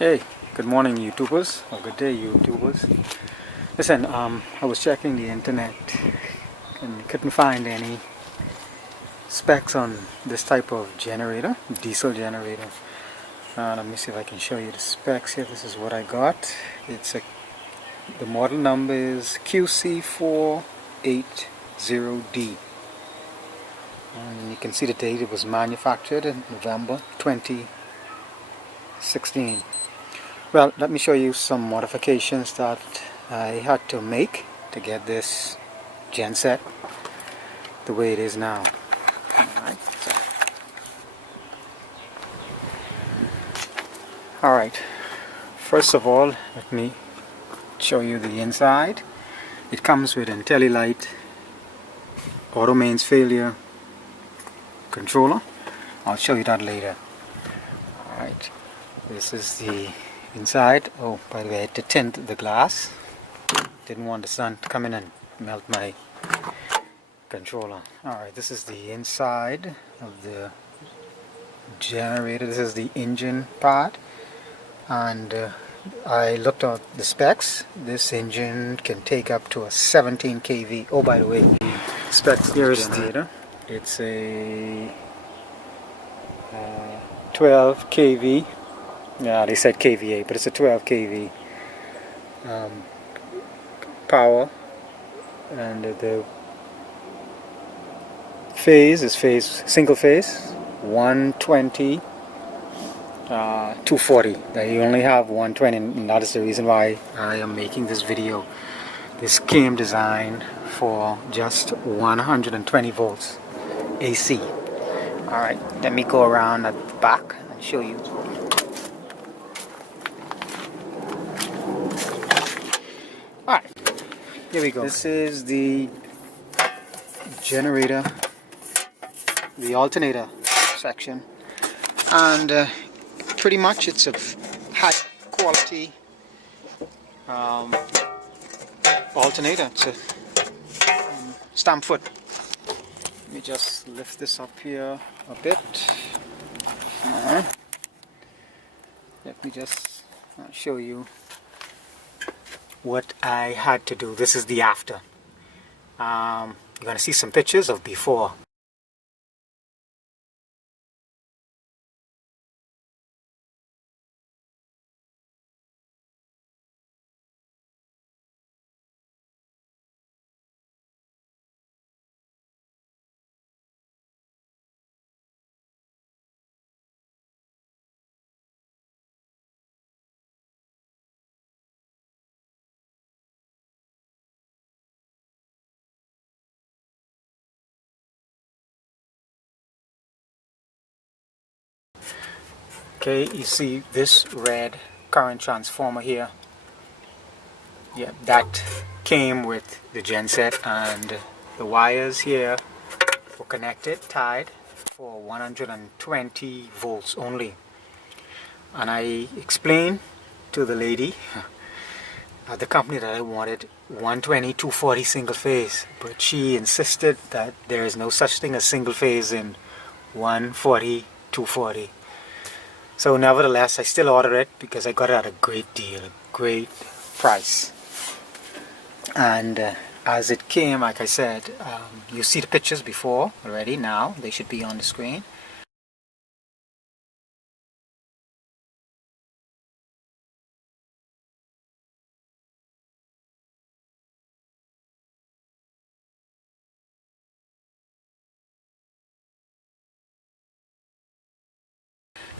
Hey, good morning YouTubers, or good day YouTubers. Listen, I was checking the internet and couldn't find any specs on this type of generator, diesel generator. Let me see if I can show you the specs here. This is what I got. The model number is QC480D. And you can see the date. It was manufactured in November 2016. Well, let me show you some modifications that I had to make to get this genset the way it is now. Alright, first of all, let me show you the inside. It comes with IntelliLight auto mains failure controller. I'll show you that later. Alright, this is the inside. Oh, by the way, I had to tint the glass. Didn't want the sun to come in and melt my controller. Alright, this is the inside of the generator. This is the engine part. And I looked at the specs. This engine can take up to a 17 kV. Oh, by the way, the specs here is the it's a 12 kV. Yeah, they said kVA, but it's a 12 kV power, and the phase is single phase 120 240. They only have 120, and that is the reason why I am making this video. This came designed for just 120 volts AC. Alright, let me go around at the back and show you. Alright, here we go. This is the generator, the alternator section, and pretty much it's a high quality alternator. It's a stamp foot. Let me just lift this up here a bit. Let me just show you what I had to do. This is the after. You're going to see some pictures of before. Okay, you see this red current transformer here. Yeah, that came with the genset, and the wires here were connected, tied for 120 volts only. And I explained to the lady at the company that I wanted 120 240 single phase, but she insisted that there is no such thing as single phase in 140 240. So nevertheless, I still ordered it because I got it at a great deal, a great price. And as it came, like I said, you see the pictures before already. Now they should be on the screen.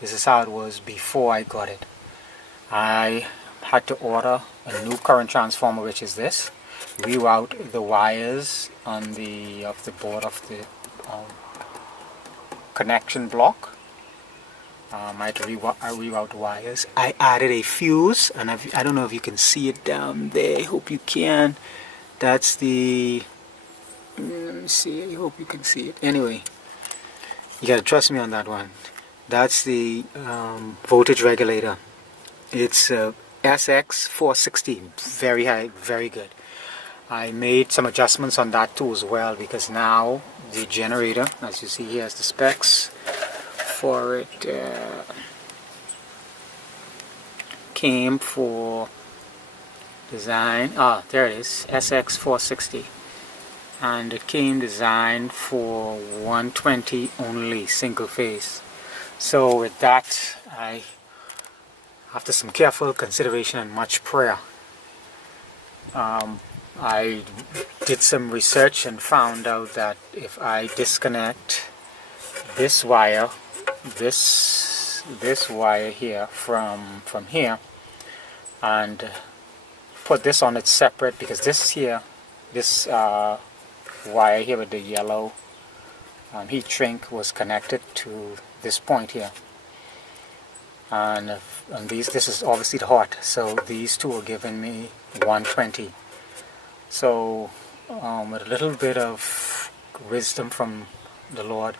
This is how it was before I got it. I had to order a new current transformer, which is this. Reroute the wires on the board of the connection block. I had to reroute the wires. I added a fuse, and I don't know if you can see it down there. I hope you can. That's the... let me see. I hope you can see it. Anyway, you gotta trust me on that one. That's the voltage regulator. It's SX460, very high, very good. I made some adjustments on that too as well, because now the generator, as you see here, has the specs for it. came for design, there it is, SX460, and it came designed for 120 only, single phase. So with that, after some careful consideration and much prayer, I did some research and found out that if I disconnect this wire, this wire here from here, and put this on it separate, because this wire here with the yellow heat shrink was connected to this point here, and this is obviously the hot, so these two are giving me 120. So with a little bit of wisdom from the Lord,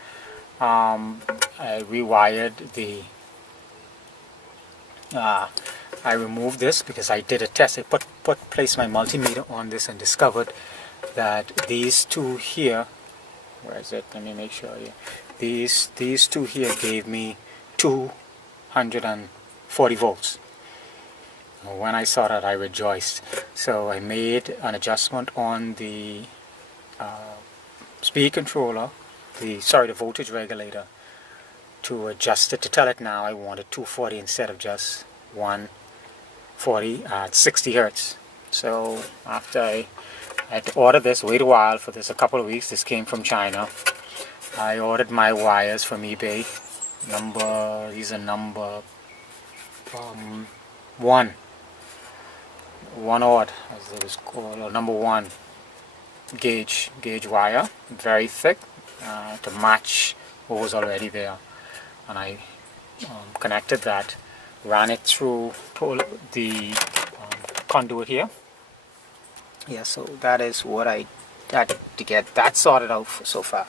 I rewired I removed this, because I did a test. I placed my multimeter on this and discovered that these two here, where is it? Let me make sure here. These two here gave me 240 volts. When I saw that, I rejoiced. So I made an adjustment on the speed controller, the voltage regulator, to adjust it, to tell it now I wanted 240 instead of just 140 at 60 hertz. So after I had to order this, wait a while for this, a couple of weeks. This came from China. I ordered my wires from eBay. These are number one odd, as it was called, or number 1 gauge wire, very thick, to match what was already there. And I connected that, ran it through the conduit here. Yeah, so that is what I had to get that sorted out so far.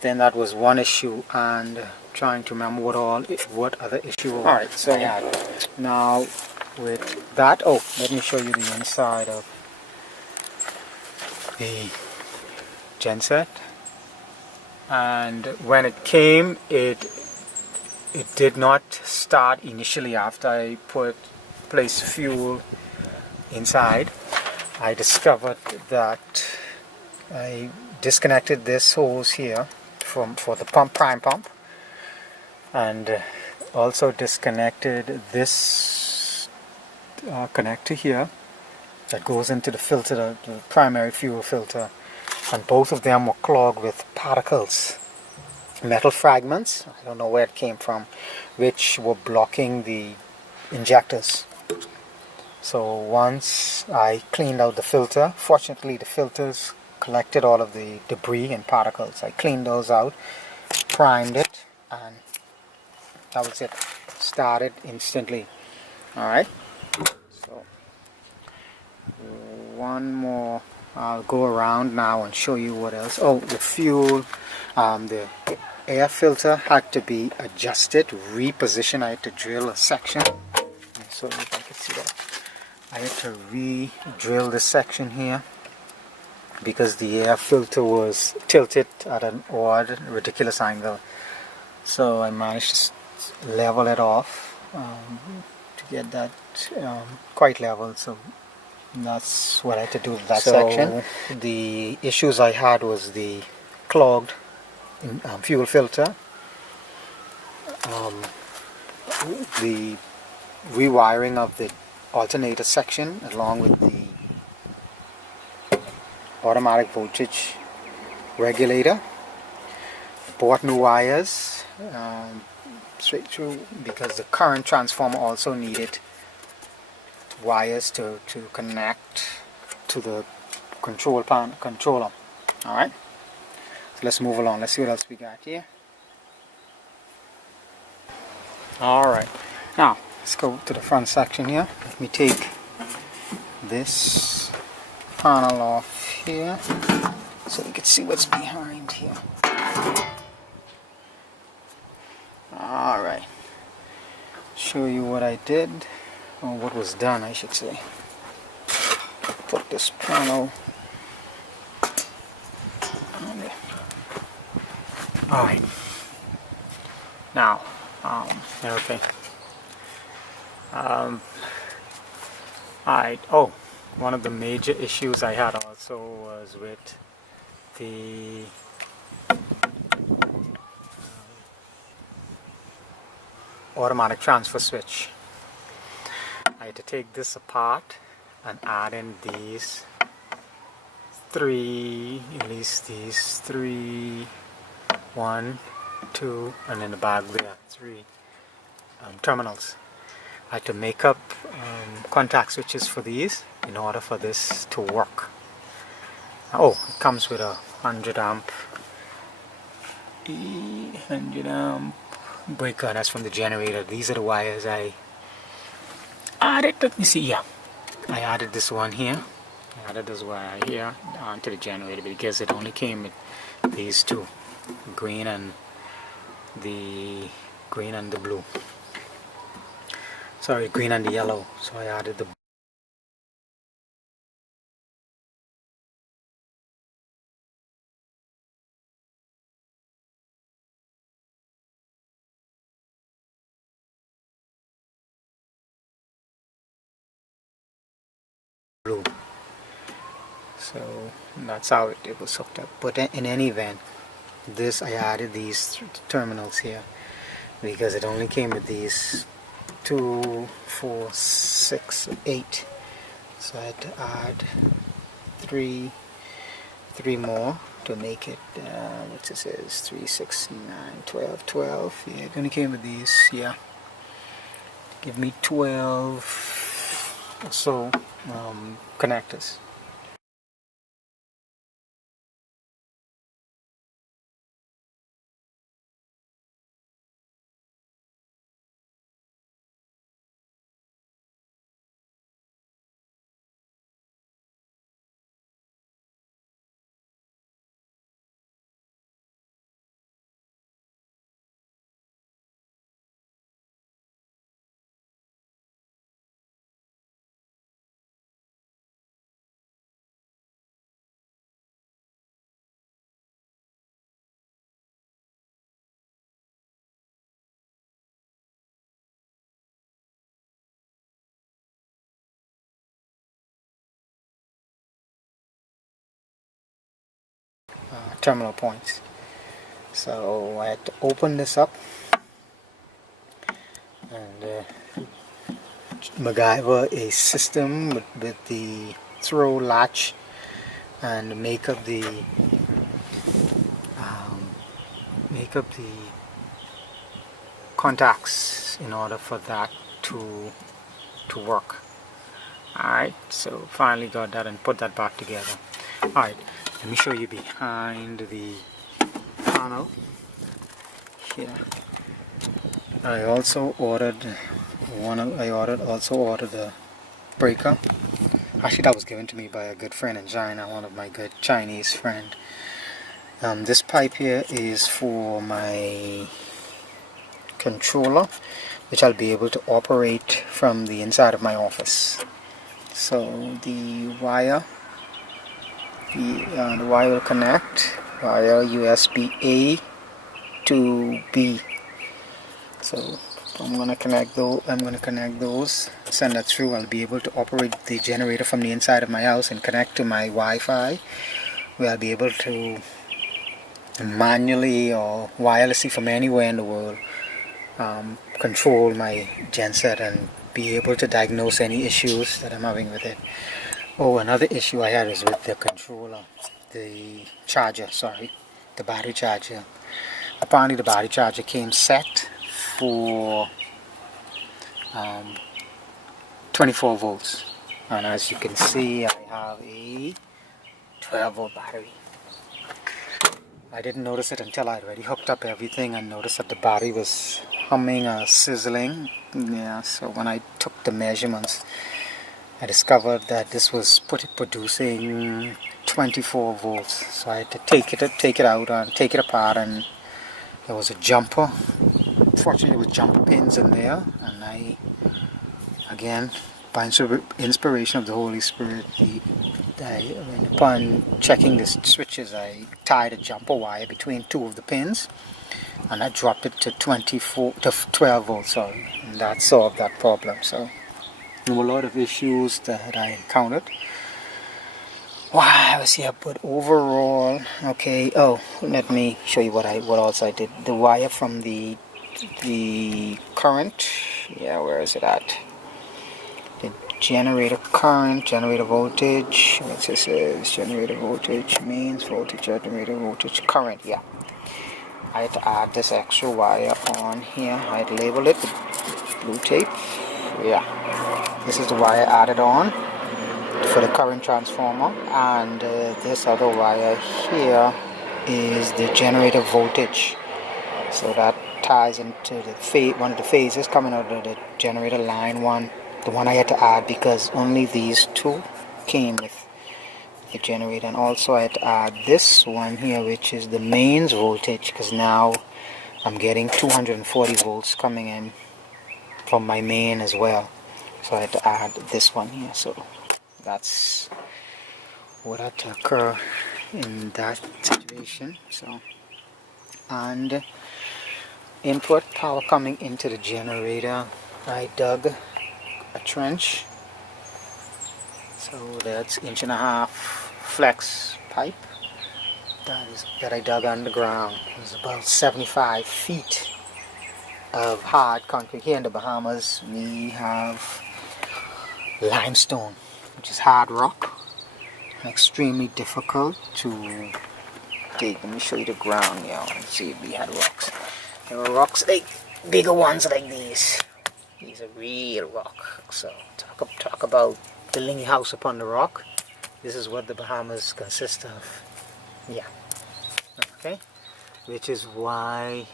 Then that was one issue, and trying to remember what other issue. All right, so now with that, let me show you the inside of the genset. And when it came, it did not start initially after I placed fuel inside. I discovered that I disconnected this hose here for the prime pump, and also disconnected this connector here that goes into the filter, the primary fuel filter, and both of them were clogged with particles, metal fragments, I don't know where it came from, which were blocking the injectors. So once I cleaned out the filter, fortunately the filters collected all of the debris and particles. I cleaned those out, primed it, and that was it. Started instantly. Alright, so one more. I'll go around now and show you what else. The fuel, the air filter had to be adjusted, repositioned. I had to drill a section. So if I can see that, I had to re-drill this section here because the air filter was tilted at an odd, ridiculous angle. So I managed to level it off to get that quite level. So that's what I had to do with that section. The issues I had was the clogged fuel filter, the rewiring of the alternator section along with the automatic voltage regulator. Bought new wires straight through because the current transformer also needed wires to connect to the controller. Alright, so let's move along. Let's see what else we got here. Alright, now let's go to the front section here. Let me take this panel off here so you can see what's behind here. Alright, show you what I did, or what was done I should say. Put this panel on there. Alright, now okay, Alright, oh, one of the major issues I had also was with the automatic transfer switch. I had to take this apart and add in these three, at least these three, 1, 2, and in the back there, 3 terminals. I had to make up contact switches for these in order for this to work. Oh, it comes with a 100 amp breaker. That's from the generator. These are the wires I added. Let me see. Yeah, I added this one here. I added this wire here onto the generator because it only came with these two, green and the blue. Sorry, green and the yellow. So I added the blue. So that's how it was hooked up. But in any event, this I added these terminals here because it only came with these 2, 4, 6, 8. So I had to add three more to make it, what this is, 3, 6, 9, 12. Yeah, it only came with these, yeah. Give me 12 or so connectors. Terminal points. So I had to open this up and MacGyver a system with the throw latch and make up the contacts in order for that to work. Alright, so finally got that and put that back together. Alright, let me show you behind the panel here. I also ordered a breaker. Actually, that was given to me by a good friend in China, one of my good Chinese friend. This pipe here is for my controller, which I'll be able to operate from the inside of my office. So the wire will connect via USB A to B. So I'm going to connect those, send that through. I'll be able to operate the generator from the inside of my house and connect to my Wi-Fi, where I'll be able to manually or wirelessly from anywhere in the world control my genset and be able to diagnose any issues that I'm having with it. Oh, another issue I had is with the controller, the battery charger. Apparently the battery charger came set for 24 volts, and as you can see I have a 12 volt battery. I didn't notice it until I'd already hooked up everything and noticed that the battery was humming or sizzling. Yeah, so when I took the measurements, I discovered that this was producing 24 volts. So I had to take it out and take it apart, and there was a jumper. Fortunately, there was jumper pins in there, and I, again, by inspiration of the Holy Spirit, upon checking the switches, I tied a jumper wire between two of the pins, and I dropped it to 12 volts, and that solved that problem. So There were a lot of issues that I encountered while I was here, but overall, okay. Oh, let me show you what else I did. The wire from the current. Yeah, where is it at? The generator current, generator voltage. What this is? Generator voltage, mains voltage, generator voltage, current. Yeah. I had to add this extra wire on here. I had labeled it with blue tape. Yeah, this is the wire added on for the current transformer, and this other wire here is the generator voltage. So that ties into the one of the phases coming out of the generator line one. The one I had to add because only these two came with the generator, and also I had to add this one here, which is the mains voltage, because now I'm getting 240 volts coming in from my main as well. So I had to add this one here. So that's what had to occur in that situation. So, and input power coming into the generator, I dug a trench. So that's 1.5 inch flex pipe that I dug underground. It was about 75 feet of hard concrete. Here in the Bahamas we have limestone, which is hard rock, extremely difficult to dig. Let me show you the ground here. Let's see if we had rocks. There were rocks like bigger ones like these. These are real rock. So talk about building a house upon the rock. This is what the Bahamas consist of. Yeah. Okay. Which is why,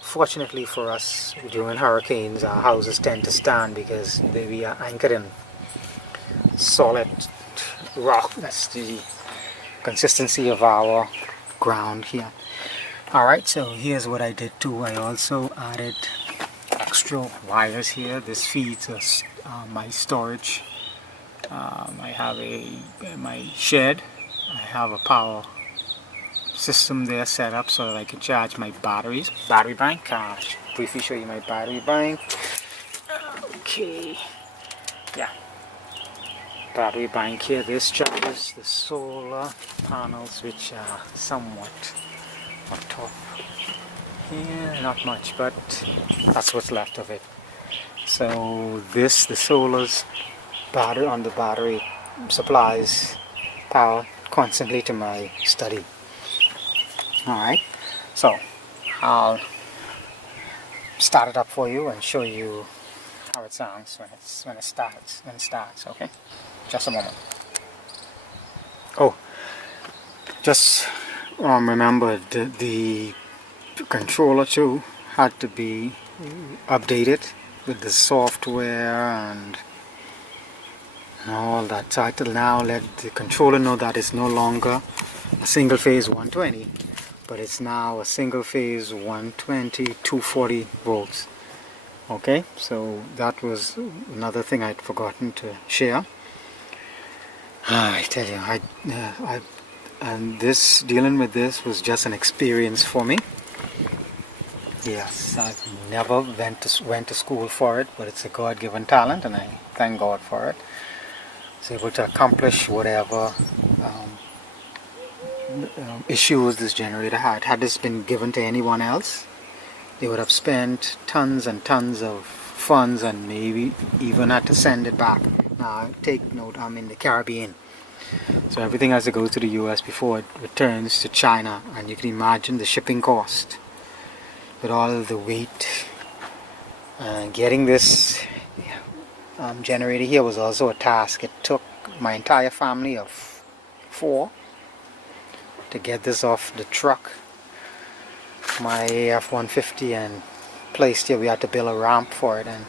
fortunately for us, during hurricanes, our houses tend to stand because we are anchored in solid rock. That's the consistency of our ground here. Alright, so here's what I did too. I also added extra wires here. This feeds us my storage. I have my shed. I have a power system there set up so that I can charge my batteries. Battery bank. Briefly show you my battery bank. Okay. Yeah. Battery bank here. This charges the solar panels, which are somewhat on top. Yeah, not much, but that's what's left of it. So the solar's battery on the battery supplies power constantly to my study. Alright, so I'll start it up for you and show you how it sounds when it starts. Okay, just a moment. Oh, just remember the controller too had to be updated with the software and all that. So I will now let the controller know that it's no longer a single phase 120, but it's now a single phase 120 240 volts. Okay, so that was another thing I'd forgotten to share. I tell you, and this dealing with this was just an experience for me. Yes, I've never went to school for it, but it's a God-given talent, and I thank God for it. I was able to accomplish whatever issues this generator had. Had this been given to anyone else, they would have spent tons and tons of funds and maybe even had to send it back. Now, take note, I'm in the Caribbean. So everything has to go to the US before it returns to China, and you can imagine the shipping cost with all the weight. Getting this generator here was also a task. It took my entire family of 4 to get this off the truck, my F-150, and placed here. We had to build a ramp for it and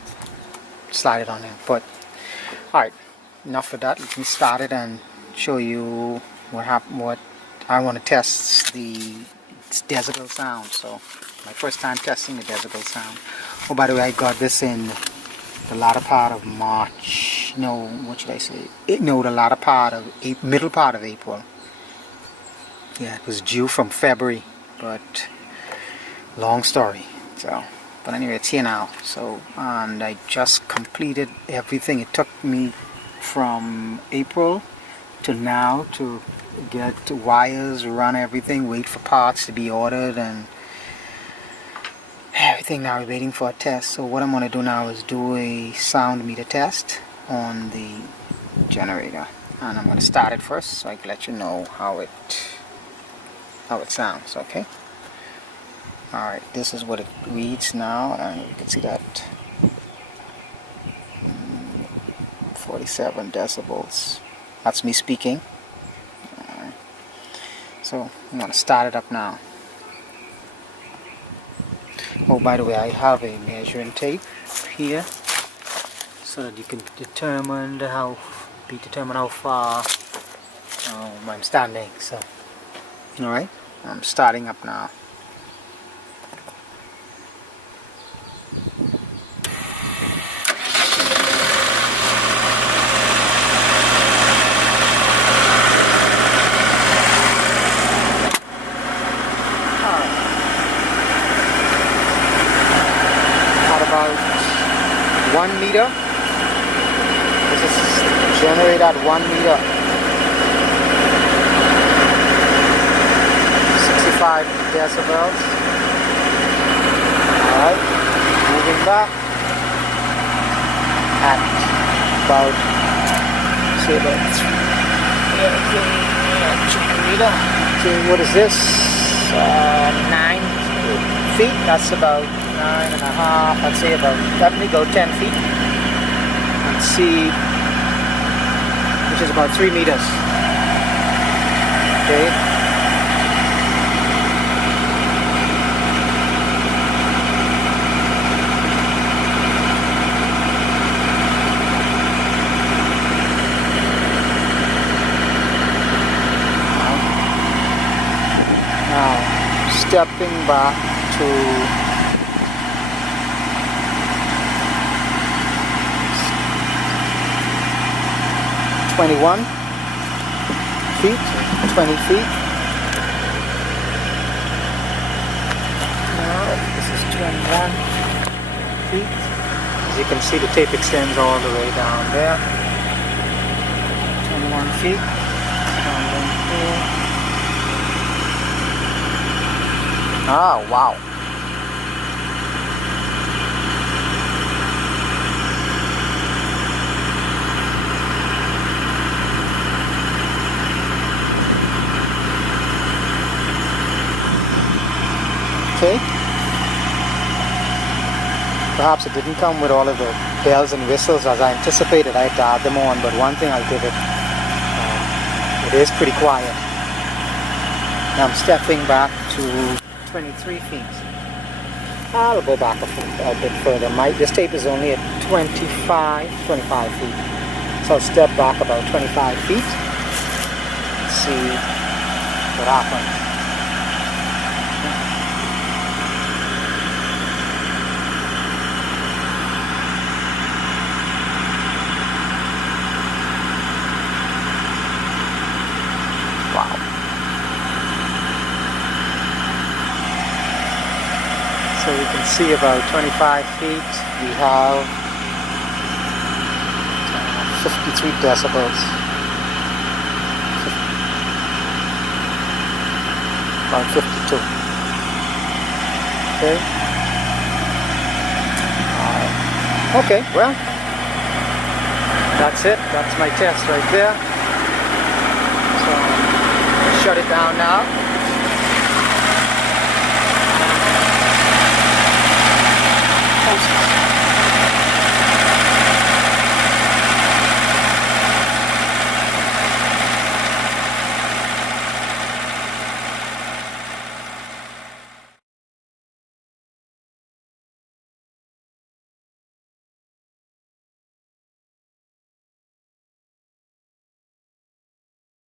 slide it on there. But alright, enough of that. Let me start it and show you what happened. What I want to test the decibel sound. So my first time testing the decibel sound. Oh, by the way, I got this in the latter part of March. No, what should I say? No, the latter part of middle part of April. Yeah, it was due from February, but long story. So But anyway, it's here now. So, and I just completed everything. It took me from April to now to get wires, run everything, wait for parts to be ordered, and everything. Now we're waiting for a test. So what I'm going to do now is do a sound meter test on the generator, and I'm going to start it first so I can let you know how it sounds. Okay. Alright, this is what it reads now, and you can see that 47 decibels. That's me speaking. Alright. So I'm going to start it up now. Oh, by the way, I have a measuring tape here so that you can determine how far I'm standing. So, alright, I'm starting up now. About 1 meter. This is generated at 1 meter. 65 decibels. Alright, moving back at about, say about 2 meter. Okay, what is this? 9 feet. That's about 9.5, I'd say about, let me go 10 feet. Let's see, which is about 3 meters. Okay. Now, stepping back to 21 feet, 20 feet. Now this is 21 feet. As you can see, the tape extends all the way down there. 21 feet. Ah, wow. Okay. Perhaps it didn't come with all of the bells and whistles as I anticipated. I had to add them on, but one thing I'll give it, it is pretty quiet. Now I'm stepping back to 23 feet. I'll go back a bit further. This tape is only at 25 feet. So I'll step back about 25 feet. Let's see what happens. So you can see about 25 feet, we have 53 decibels. About 52. Okay. Okay, well, that's it. That's my test right there. So, shut it down now.